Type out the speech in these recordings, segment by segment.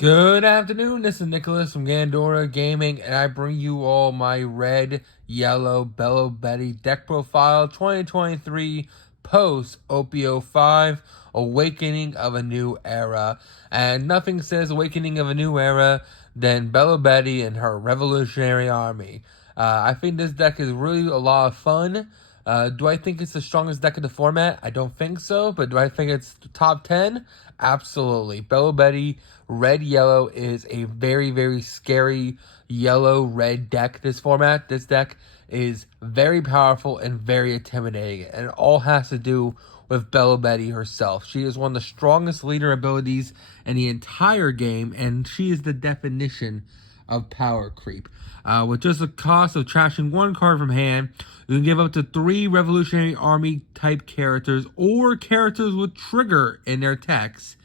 Good afternoon, this is Nicholas from Gandora Gaming, and I bring you all my red, yellow, Belo deck profile 2023 post OP05 Awakening of a New Era. And nothing says Awakening of a New Era than Belo and her Revolutionary Army. I think this deck is really a lot of fun. Do I think it's the strongest deck in the format? I don't think so, but do I think it's top 10? Absolutely. Belo red yellow is a very, very scary yellow red deck. This format, this deck is very powerful and very intimidating, and it all has to do with Belo herself. She is one of the strongest leader abilities in the entire game, and she is the definition of power creep. With just the cost of trashing one card from hand, you can give up to 3 Revolutionary Army type characters or characters with trigger in their text.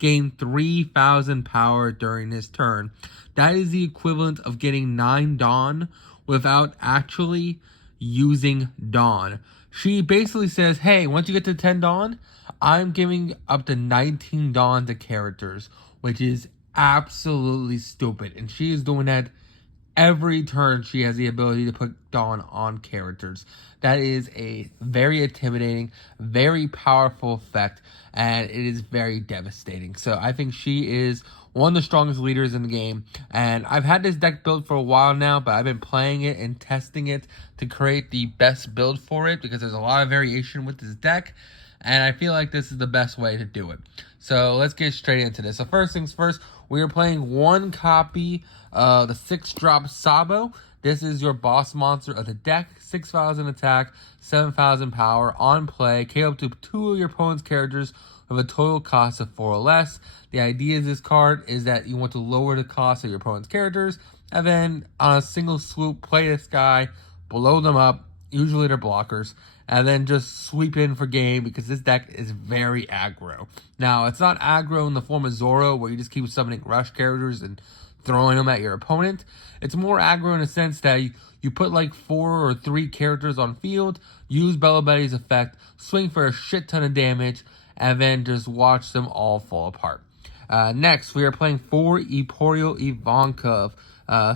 Gain 3,000 power during this turn. That is the equivalent of getting 9 Dawn without actually using Dawn. She basically says, hey, once you get to 10 Dawn, I'm giving up to 19 Dawn to characters, which is absolutely stupid. And she is doing that every turn. She has the ability to put Dawn on characters. That is a very intimidating, very powerful effect, and it is very devastating. So I think she is one of the strongest leaders in the game, and I've had this deck built for a while now, but I've been playing it and testing it to create the best build for it, because there's a lot of variation with this deck, and I feel like this is the best way to do it. So let's get straight into this. So first things first, we are playing one copy of the 6-drop Sabo. This is your boss monster of the deck. 6,000 attack, 7,000 power, on play. KO up to 2 of your opponent's characters with a total cost of 4 or less. The idea of this card is that you want to lower the cost of your opponent's characters, and then on a single swoop, play this guy, blow them up, usually they're blockers, and then just sweep in for game, because this deck is very aggro. Now, it's not aggro in the form of Zoro, where you just keep summoning rush characters and throwing them at your opponent. It's more aggro in a sense that you put like 4 or 3 characters on field, use Belo effect, swing for a shit ton of damage, and then just watch them all fall apart. Next, we are playing 4 Emporio Ivankov.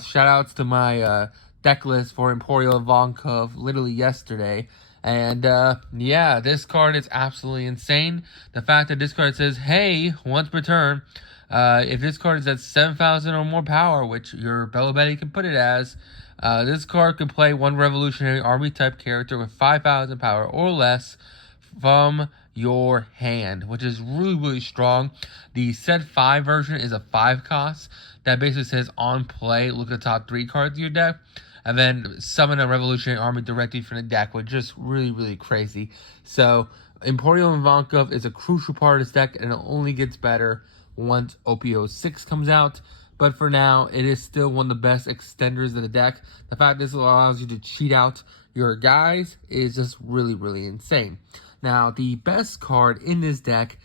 Shout outs to my deck list for Emporio Ivankov literally yesterday. And yeah, this card is absolutely insane. The fact that this card says, hey, once per turn, if this card is at 7,000 or more power, which your Belo can put it as, this card can play 1 Revolutionary Army type character with 5,000 power or less from your hand, which is really, really strong. The set 5 version is a 5 cost that basically says on play, look at the top 3 cards of your deck, and then summon a Revolutionary Army directly from the deck, which is just really, really crazy. So Emporio Ivankov is a crucial part of this deck, and it only gets better once OP06 comes out. But for now, it is still one of the best extenders of the deck. The fact this allows you to cheat out your guys is just really, really insane. Now, the best card in this deck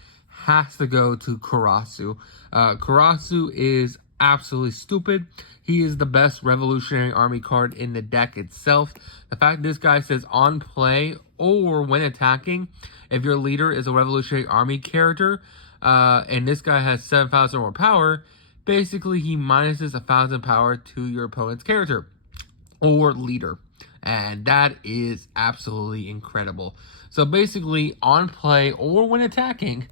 has to go to Karasu. Karasu is absolutely stupid. He is the best Revolutionary Army card in the deck itself. The fact this guy says on play or when attacking, if your leader is a Revolutionary Army character, and this guy has 7,000 more power, basically he minuses 1,000 power to your opponent's character or leader. And that is absolutely incredible. So basically, on play or when attacking,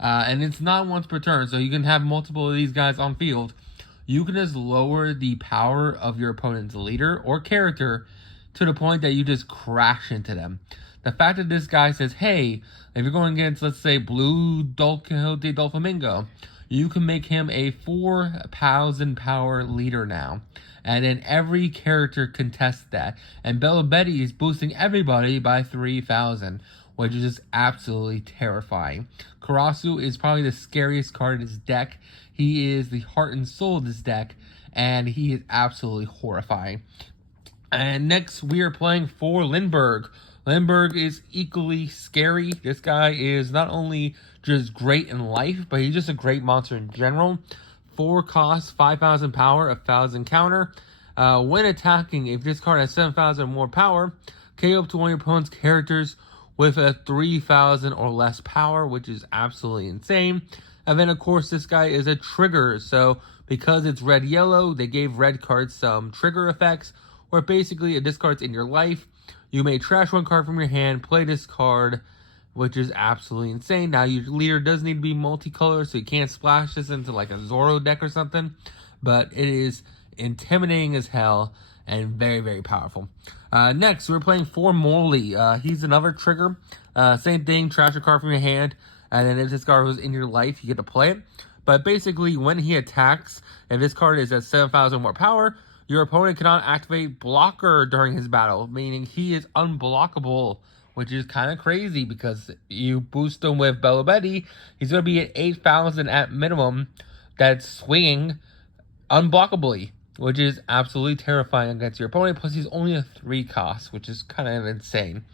and it's not once per turn, so you can have multiple of these guys on field, you can just lower the power of your opponent's leader or character to the point that you just crash into them. The fact that this guy says, hey, if you're going against, let's say, Blue Don Quixote Doflamingo, you can make him a 4,000 power leader now. And then every character contests that. And Belo is boosting everybody by 3,000, which is just absolutely terrifying. Karasu is probably the scariest card in this deck. He is the heart and soul of this deck, and he is absolutely horrifying. And next, we are playing for Lindbergh. Lindbergh is equally scary. This guy is not only just great in life, but he's just a great monster in general. 4 costs, 5,000 power, 1,000 counter. When attacking, if this card has 7,000 more power, KO up to one of your opponent's characters with a 3,000 or less power, which is absolutely insane. And then, of course, this guy is a trigger. So because it's red-yellow, they gave red cards some trigger effects, where basically it discards in your life. You may trash one card from your hand, play this card, which is absolutely insane. Now, your leader does need to be multicolor, so you can't splash this into like a Zorro deck or something, but it is intimidating as hell and very, very powerful. Next, we're playing for Morley. He's another trigger. Same thing, trash a card from your hand, and then if this card was in your life, you get to play it. But basically, when he attacks, if this card is at 7,000 more power, your opponent cannot activate blocker during his battle, meaning he is unblockable, which is kind of crazy because you boost him with Belo, he's going to be at 8,000 at minimum. That's swinging unblockably, which is absolutely terrifying against your opponent. Plus, he's only a 3 cost, which is kind of insane.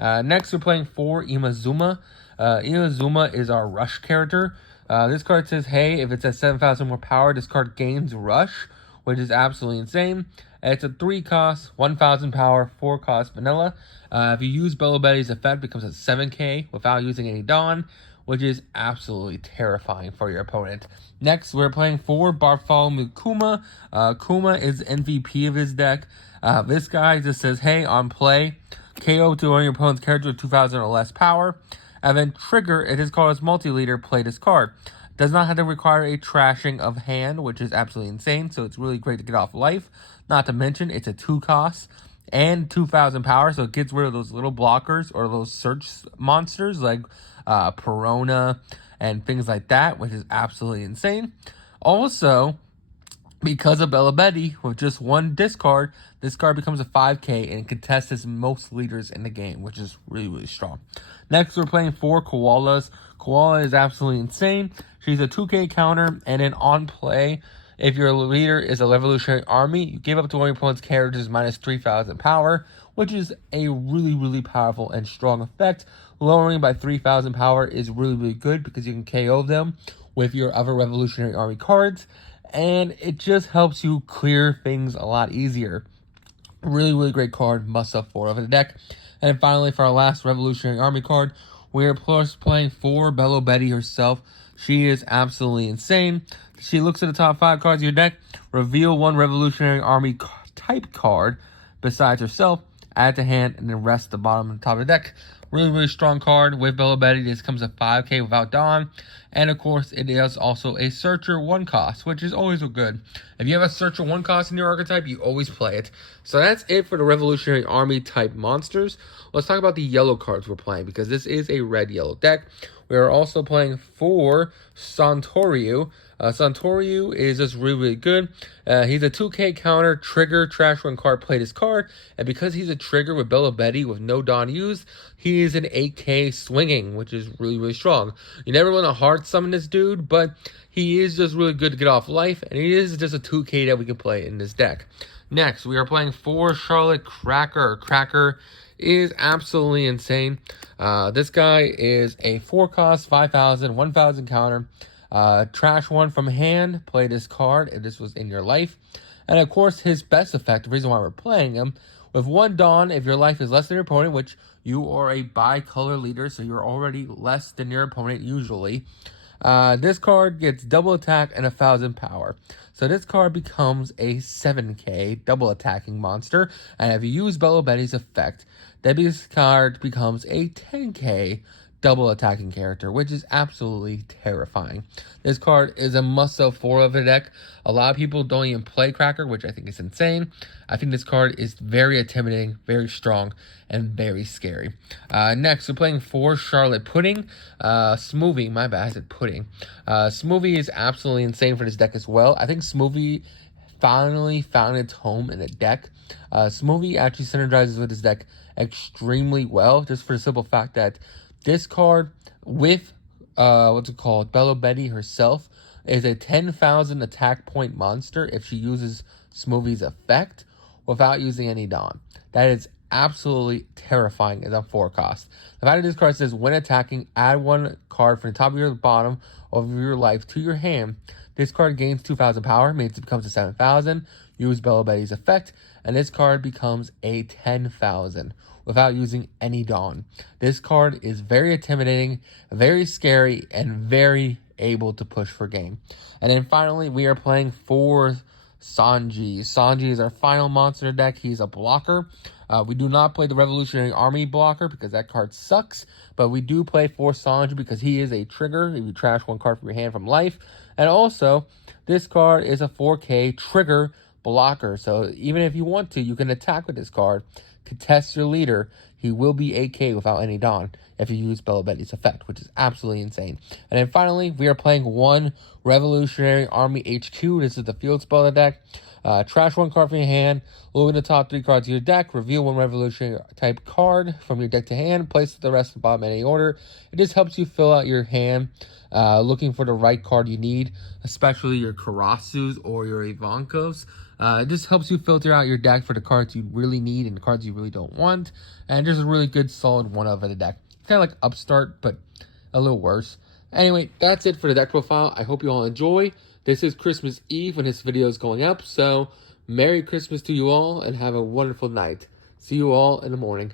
Next, we're playing for Imazuma. Imazuma is our rush character. This card says, hey, if it's at 7,000 more power, this card gains rush, which is absolutely insane. It's a 3 cost, 1,000 power, 4 cost vanilla. If you use Belo effect, it becomes a 7k without using any Dawn, which is absolutely terrifying for your opponent. Next, we're playing for Bartholomew Kuma. Kuma is MVP of his deck. This guy just says, hey, on play, KO to one of your opponent's character with 2,000 or less power, and then trigger, if his card is multi-leader, play this card. Does not have to require a trashing of hand, which is absolutely insane, so it's really great to get off life. Not to mention, it's a 2 cost and 2,000 power, so it gets rid of those little blockers or those search monsters like Perona and things like that, which is absolutely insane. Also, because of Belo with just 1 discard, this card becomes a 5k and contests most leaders in the game, which is really, really strong. Next, we're playing 4 Koalas. Koala is absolutely insane. She's a 2k counter, and then on play, if your leader is a Revolutionary Army, you give up to one of your opponent's characters minus 3,000 power, which is a really, really powerful and strong effect. Lowering by 3,000 power is really, really good because you can KO them with your other Revolutionary Army cards, and it just helps you clear things a lot easier. Really, really great card, must have 4 of the deck. And finally, for our last Revolutionary Army card, we are playing for Belo herself. She is absolutely insane. She looks at the top 5 cards of your deck, reveal 1 Revolutionary Army type card besides herself, add to hand, and then rest the bottom and top of the deck. Really, really strong card. With Belo this comes a 5k without Dawn. And of course, it is also a Searcher 1 cost, which is always good. If you have a Searcher 1 cost in your archetype, you always play it. So that's it for the Revolutionary Army type monsters. Let's talk about the yellow cards we're playing, because this is a red-yellow deck. We are also playing for Santoryu. Santoryu is just really, really good. He's a 2k counter, trigger, trash one card, play this card. And because he's a trigger with Belo with no Dawn used, he is an 8k swinging, which is really, really strong. You never want to hard summon this dude, but he is just really good to get off life, and he is just a 2k that we can play in this deck. Next, we are playing for Charlotte Cracker. Cracker is absolutely insane. This guy is a 4 cost, 5,000, 1,000 counter. Trash one from hand, play this card if this was in your life. And of course, his best effect, the reason why we're playing him, with 1 Dawn, if your life is less than your opponent, which you are a bi-color leader, so you're already less than your opponent usually. This card gets double attack and 1,000 power. So this card becomes a 7k double attacking monster. And if you use Belo effect, this card becomes a 10k double attacking character, which is absolutely terrifying. This card is a must-have 4 of the deck. A lot of people don't even play Cracker, which I think is insane. I think this card is very intimidating, very strong, and very scary. Next, we're playing for Charlotte Pudding. Smoothie, my bad, I said Pudding. Smoothie is absolutely insane for this deck as well. I think Smoothie finally found its home in the deck. Smoothie actually synergizes with this deck extremely well, just for the simple fact that this card with, Belo herself, is a 10,000 attack point monster if she uses Smoothie's effect without using any Dawn. That is absolutely terrifying as a 4 cost. The fact that this card says, when attacking, add 1 card from the top of your bottom of your life to your hand. This card gains 2,000 power, means it becomes a 7,000. Use Belo effect, and this card becomes a 10,000 without using any Dawn. This card is very intimidating, very scary, and very able to push for game. And then finally, we are playing for Sanji. Sanji is our final monster deck. He's a blocker. We do not play the Revolutionary Army blocker because that card sucks, but we do play for Sanji because he is a trigger if you trash one card from your hand from life. And also, this card is a 4K trigger blocker, so even if you want to, you can attack with this card, contest your leader. He will be AK without any Dawn if you use Belo Betty's effect, which is absolutely insane. And then finally, we are playing one Revolutionary Army HQ. This is the field spell of the deck. Trash one card from your hand, look at the top 3 cards of your deck, reveal one revolutionary type card from your deck to hand, place the rest at the bottom in any order. It just helps you fill out your hand, looking for the right card you need, especially your Karasus or your Ivankos. It just helps you filter out your deck for the cards you really need and the cards you really don't want. And there's a really good solid one over the deck. Kind of like Upstart, but a little worse. Anyway, that's it for the deck profile. I hope you all enjoy. This is Christmas Eve when this video is going up, so Merry Christmas to you all and have a wonderful night. See you all in the morning.